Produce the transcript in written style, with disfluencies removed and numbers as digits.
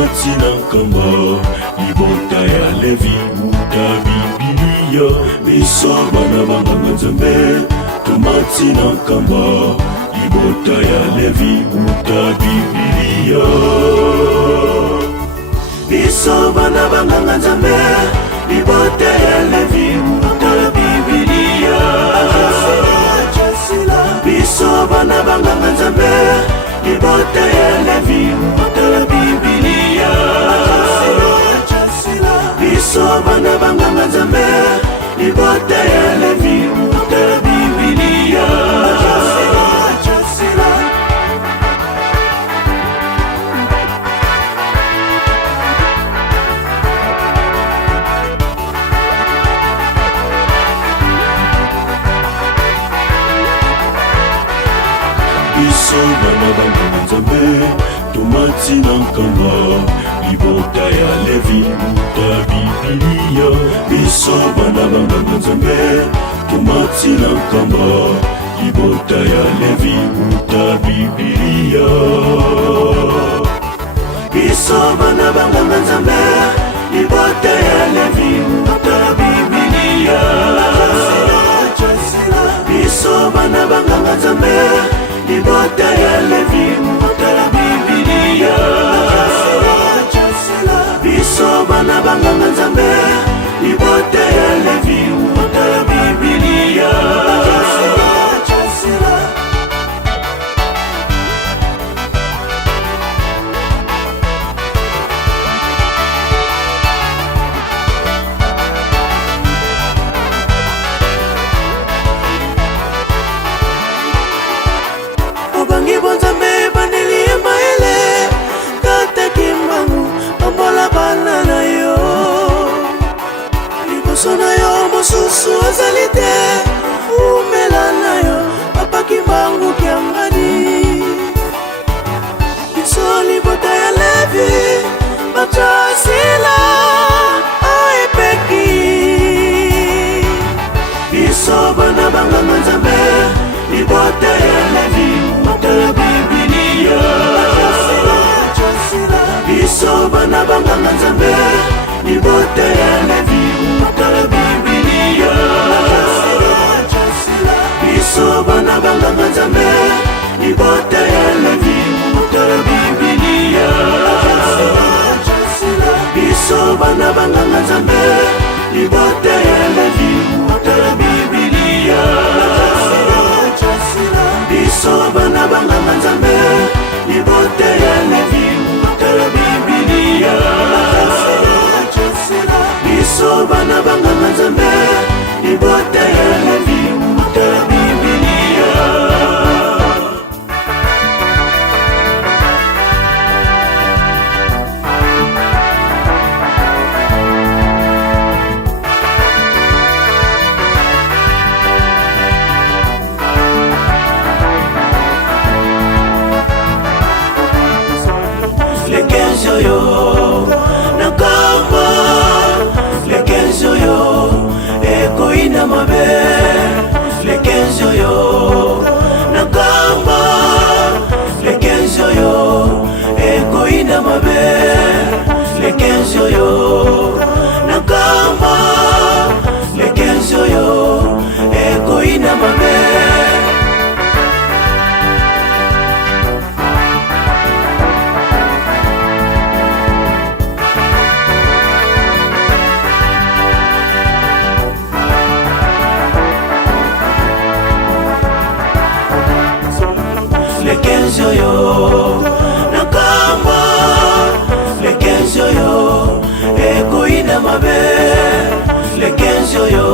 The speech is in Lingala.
Tomati na nkamba libota ya Levi uta Bibilia. Biso bana banganga Nzambe. Tomati na nkamba libota ya Levi uta Bibilia. Biso bana banganga Nzambe. Libota ya Levi uta Bibilia. Biso bana banganga Nzambe. Libota ya Levi uta Bibilia. Biso bana banganga Nzambe. Libota ya Levi uta Bibilia. Biso bana banganga Nzambe. Tomati na nkamba libota ya Levi uta Bibilia. Biso bana banganga Nzambe. Tomati na nkamba libota ya Levi uta Bibilia. Biso bana banganga Nzambe. Libota ya Levi uta Bibilia. Biso bana banganga Nzambe. Libota ya Levi uta Bibilia. Biso bana banganga Nzambe. Libota ya Levi uta Bibilia. Obangi bonzambe baneli maele. Tata kimbangu ambola bana na yo. Liboso na yo mosusu azali te. Umela na yo papa kimbangu kiangani. Biso libota ya Levi bachasila aepeki. Biso bana banganga Nzambe. Libota ya Levi uta Bibilia. Biso bana banganga Nzambe. Libota ya Levi uta Bibilia. Biso bana banganga Nzambe. Libota ya Levi uta Bibilia. Biso bana banganga Nzambe. Libota ya Levi uta Bibilia. Biso bana banganga Nzambe. Libota ya Levi uta Bibilia. Biso bana banganga Nzambe. Libota ya Levi uta Bibilia. Lekenzo yo nakamba. Lekenzo yo ekoina mabe. Lekenzo yo nakamba. Lekenzo yo ekoina mabe. Lekenzo yo nakamba. Lekenzo yo ekoina mabe. Lekenzo yo nakamba. Lekenzo yo ekoina mabe. Lekenzo yo